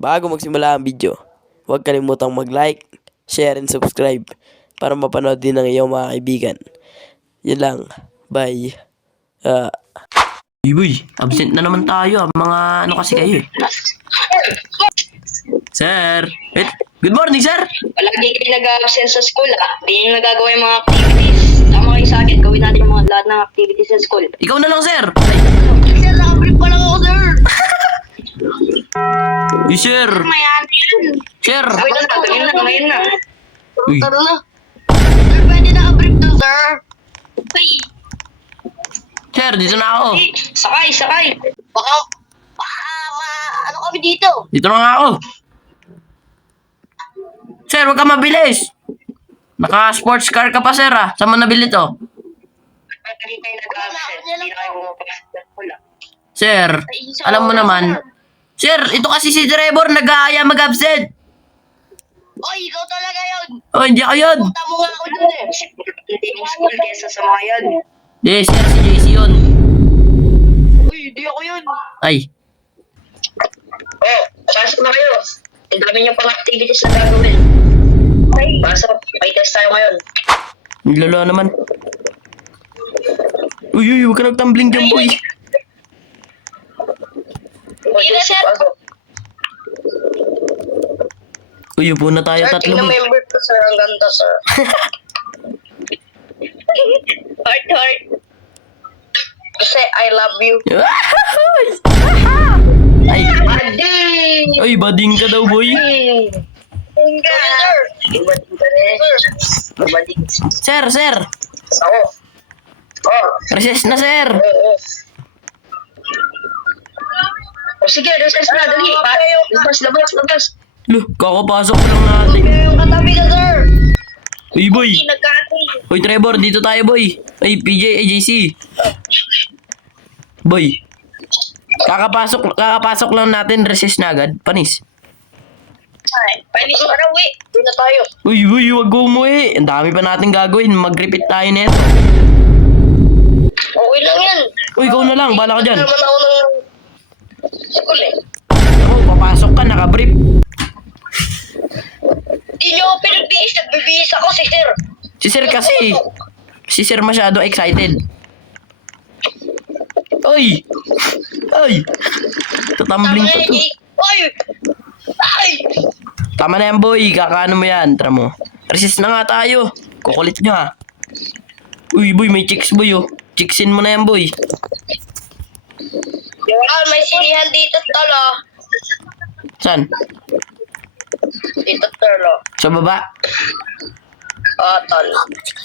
Bago magsimula ang video, huwag kalimutang mag-like, share, and subscribe para mapanood din ng iyong mga kaibigan. Yun lang. Bye. Uy, absent na naman tayo. Mga ano kasi kayo eh. Sir! Good morning, sir! Palagi kayo nag-absent sa school, Hindi nyo nagagawa yung mga activities. Tama kayo sa akin, gawin natin yung lahat ng activities sa school. Ikaw na lang, sir! Sir, nakabrief pa lang ako, sir! Uy, sir! Mayan yan. Sir! Wait na, ngayon na. Uy. Tara na. Sir, pwede nakabrief na, sir. Sir, dito na ako. Sakay. Baka, ano kami dito? Dito na nga ako. Sir, huwag ka mabilis. Naka-sports car ka pa, sir, ah. Saan mo nabili to? Hindi kayo nag-absent. Hindi na kayo bumapasok sa school, Sir, alam mo naman. Sir, ito kasi si Trevor nag-aaya mag-absent. Oy, ikaw talaga yun. Oh, hindi ako yun. Puta mo nga ako dun eh. Hindi yung school kesa sa mga yan. Di, sir, si JC yun. Uy, hindi ako yun. Ay, Pasok na kayo. Ang dami nyo pang activities na gagawin. Pasok, may test tayo ngayon. nilolo naman. Uy, huwag ka nagtumbling dyan, boy. Hindi na, sir. Uy, upo na tayo tatlo, boy. member ko, sir. Ang ganda, sir. Heart. Kasi I love you. Ay, Bading! ay, bading ka daw, boy. Tingga! Sir! Bading ka rin. Sir! Bading. Sir. Oo. Oh. Recess na, sir. Oo. O sige, recess na. Dali. Labas. Loh, kakapasok ko lang natin. Yung katabi ka, sir. Uy, boy. Nagkati. Uy, Trevor, dito tayo, boy. Ay, PJ, AJC. Boy. Kakapasok lang natin, recess na agad. Panis. Ay, panis mo na, uwi. Doon na tayo. Uy, wag umuwi. Ang dami pa natin gagawin. Mag-repeat tayo nito. Okay lang yan. Uy, ikaw na lang. Bala ka dyan. Naman ako ng school eh. Ako, papasok ka. Naka-brief. Hindi nyo ako pinagbihis. Nagbibihis ako si sir. Si sir kasi. Si sir masyado excited. Uy! Tatambling pa to. Ay! Tama na yan, boy. Kakaano mo yan. Tara mo. Resist na nga tayo. Kukulit nyo, ha. Uy, boy. May chicks, boy, oh. Chicksin mo na yan, boy. May sinihan dito, tolo. Saan? Dito, tolo. Sa baba? Tolo.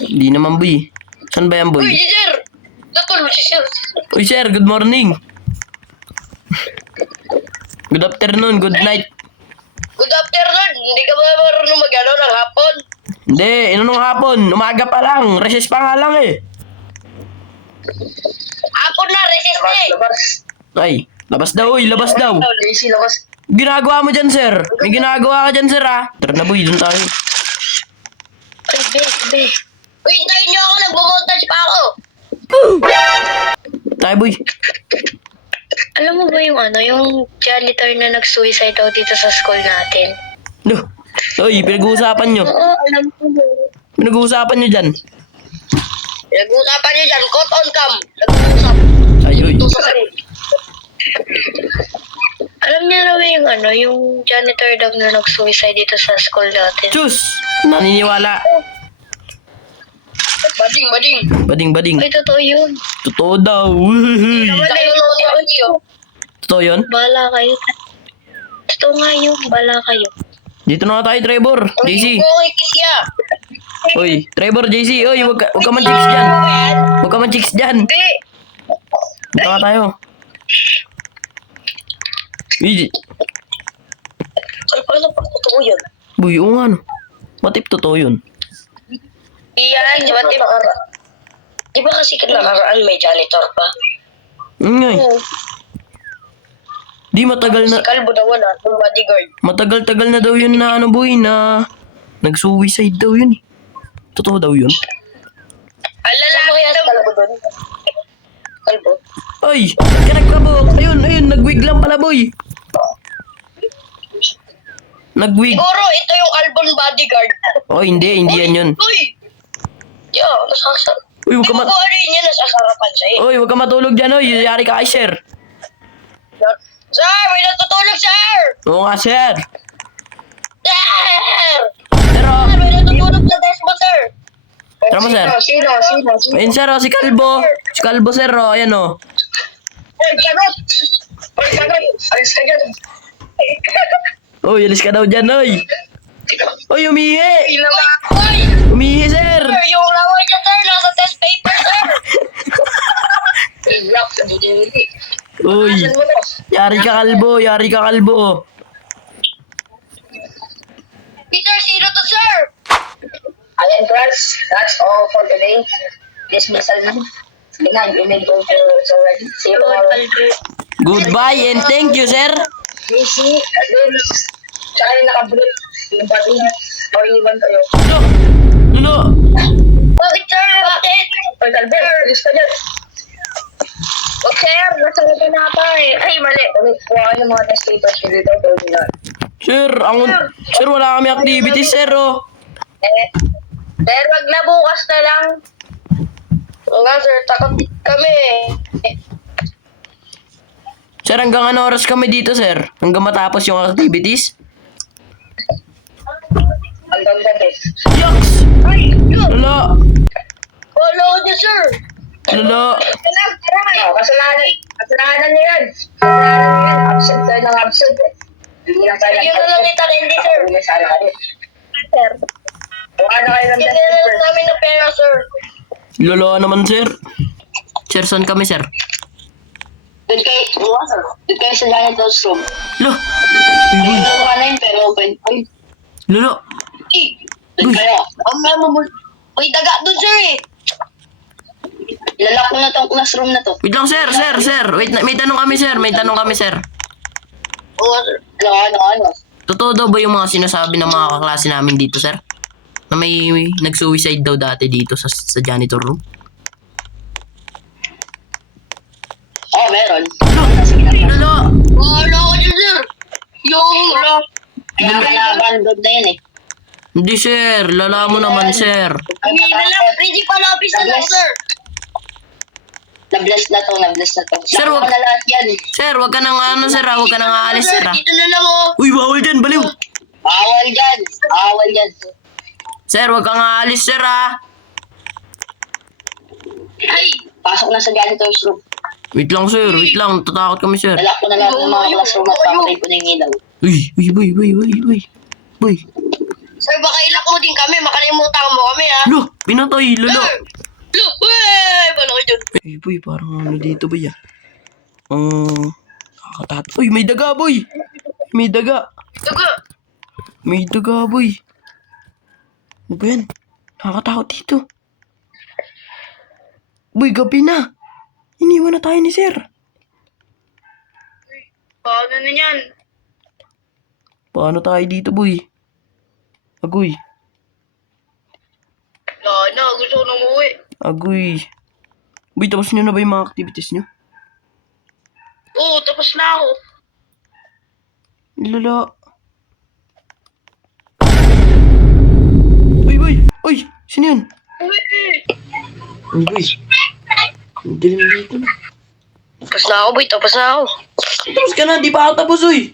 Hindi naman, boy. Saan ba yan, boy? Uy, si sir! Natulog si sir. Uy, sir. Good morning. Good afternoon. Good night. Good afternoon. Hindi ka ba marunong mag-ano ng hapon? Hindi. Inunong hapon. Umaga pa lang. Recess pa nga lang, eh. Hapon na, recess na eh. Labas. Ay. Labas daw, uy. Labas daw. JC, labas. Ginagawa mo dyan, sir. May ginagawa ka dyan, sir, ha. Tara na, boy. Doon tayo. Ay, be. Uy, hintayin niyo ako. Nagbo-montage pa ako. Tayo, boy. Alam mo ba yung janitor na nag-suicide daw dito sa school natin? No. Uy, pinag-uusapan nyo. Oo, alam ko. Pinag-uusapan nyo dyan. Nag-uusapan niyo dyan. Caught on cam. Nag-uusap. Ay, uy. Alam niya na ba yung janitor daw na nag-suicide dito sa school natin? Chus! Naniniwala. Bading. Ay, totoo yun. Totoo daw. Uy. Totoo yun? Bala kayo. Totoo nga yun. Bala kayo. Dito na nga tayo, Trevor. JC. Okay, kisya. Uy, Trevor, JC. Uy, wag ka man chicks dyan. Wag ka man chicks dyan. Hindi. Dito nga tayo. Uy, Ay, paano pa? Totoo yun. boy, oo nga no. Matip totoo yun. Iyan, di ba? Di ba kasi nakaraan may janitor pa? Ngay. Di matagal na. Si Calvo na wala, yung bodyguard. Matagal-tagal na daw yun na ano boy na nag-suicide daw yun eh. Totoo daw yun. Lalaki daw. Calvo doon. Calvo. Ay! Kaya nagkabok! Ayun! Nagwig lang pala boy! Nag-wig. Siguro ito yung Albon bodyguard. Oh, hindi yan yun. Uy! Yo, nasasar... Uy, Di ba ko ano yun yan, nasasarapan sa'yo? Uy, huwag ka matulog dyan, uy. Yari ka kay sir. Sir, may natutulog, sir! Oo nga, sir. Sir! Pero, May natutulog sa desk mo, sir! tara mo, sir. Sino? Ayun, sir, oh, si Kalbo. Si Kalbo, sir, oh. Ayan, oh. Sagot! Alis ka dyan. Uy, alis ka daw dyan, uy. Uy, umihi. Uy! Umihi, sir. Sir, yung lawan niya, sir, nasa test paper, sir! Lock sa dili. Uy, yari ka, Kalbo. Yari ka, Kalbo. Peter, sino to, sir? Ayan, class. That's all for today. Dismissal na. Sige na, yung email ko already. See you tomorrow. Goodbye and thank you, sir. Busy. And then, tsaka yung nakabulot. Yung pati. O iwan kayo. Lulo. Bakit, sir? Bakit? Oy, Albert, alis ka dyan. Wag, sir. Nasa ko na pa eh. Ay, mali. Kuha kayo ng mga test papers ko dito. Told me na. Sir, wala kami activities, sir, oh. Sir, wag na bukas na lang. Oo nga, sir. Takot kami. Sir, hanggang ano oras kami dito, sir? Hanggang matapos yung activities? Hanggang gabi. Yucks! Ay, Lulo. follow niyo, sir. Lulo. Oh, kasalanan niyo yan. Kasalanan niyo yan. Absent kayo ng absent eh. Hindi na tayo Bigyan na lang kita candy, sir. Hindi sana kayo. Sir. Kuha na kayo ng Bigyan test na lang papers. namin ng pera, sir. Lulo naman, sir. Sir, saan kami, sir? Doon kayo sa janitor's room. Lo. Yung na yun, pero open. Uy, Lulo. doon kayo. May daga doon, sir eh. Ilalak ko na tong classroom na to. Wait lang, sir. Wait, may tanong kami, sir. Oo, sir. Ano? Totoo daw ba yung mga sinasabi ng mga kaklase namin dito, sir? Na may nag-suicide daw dati dito sa janitor room? Oo, meron. Lulo. Wala ko dyan, sir. Yung, Kaya na-abandon na yun eh. Hindi, sir. Lala mo naman, sir. hindi na lang. Hindi pa lapis na lang, sir. Na-bless na to. Sir, Saka wag- na lahat yan. Sir, wag ka nang ano, sir. Wag ka nang aalis, sir. Dito na lang, oh. Uy, bawal dyan. Baliw. Bawal yan. Sir, wag kang aalis, sir, ah. Ay, Pasok na sa janitor's room. Wait lang, sir. Tatakot kami, sir. Lalak ko na lahat ng mga classroom at papatay ko na yung ilaw. Uy, boy. sir, baka ilak mo din kami. Makalimutan mo kami, ha. Lo, pinatay, lolo. Look, wey! Bala ko dyan. Uy, boy, parang ano dito, boy, ah. Nakakatat. Uy, may daga, boy. Daga. Boy. Ano ba yan? Nakakatakot dito. Boy, gabi na. Iniwan na tayo ni sir. Paano na yan? Paano tayo dito, boy? Agoy. Wala na, gusto ko na umuwi. Agoy. Boy, tapos nyo na ba yung mga activities nyo? Oo, tapos na ako. Lala. Boy. Uy, sino yun? Uwi. Boy. Ang dilim dito. Tapos na ako, boy. Tapos na ako. Tapos ka na, di pa ako tapos, uy.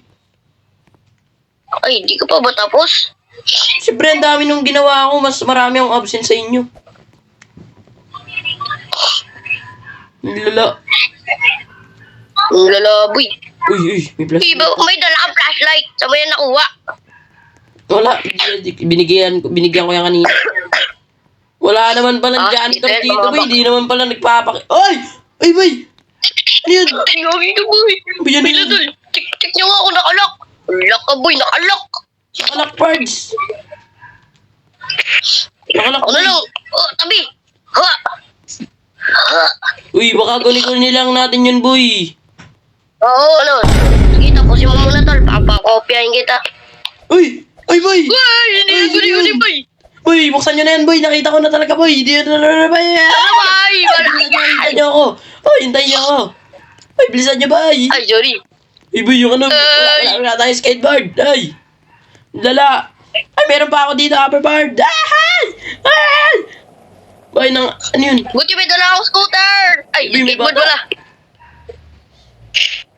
Ay, di ka pa ba tapos? Siyempre, ang dami nung ginawa ko. Mas marami akong absent sa inyo. Lala. Ang lalaboy. Uy, may plastic. Uy, may dala kang flashlight. Saan mo yan nakuha? Wala, binigyan ko yan kanina. Wala naman pala janitor dito, dito, mga boy. Hindi naman pala nagpapaki... Ay! Ay, boy! Ano yun? Tingogin ka, boy. Boy, ano May yun? ladol. Check nyo nga ako nakalak. Lock ka, boy. Nakalak. Nakalak parts. Nakalak, Ano boy. lang? Oh, tabi. Ha! Ha! Uy, baka guni-guni lang natin yun, boy. Oo, ano? Sige, tapusin mo muna, tol. Papakopyahin kita. Uy! Ay, boy! Uy, hindi Ay, na guni-guni, yun. boy. Boy, buksan nyo na yan, boy. Nakita ko na talaga, boy. Hindi na, boy. Ano ba? Ay, Hintayin nyo ako. Oh, hintayin nyo ako. Ay, bilisan nyo, boy. Ay, sorry. Ay, boy, yung ano. Wala tayong skateboard. Ay. Lala! Ay, meron pa ako dito, Upperbird! Ah! Ah! Boy, ano yun? Buti may dala akong scooter! Ay, Uy, may skateboard bata. wala.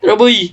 Tara, boy.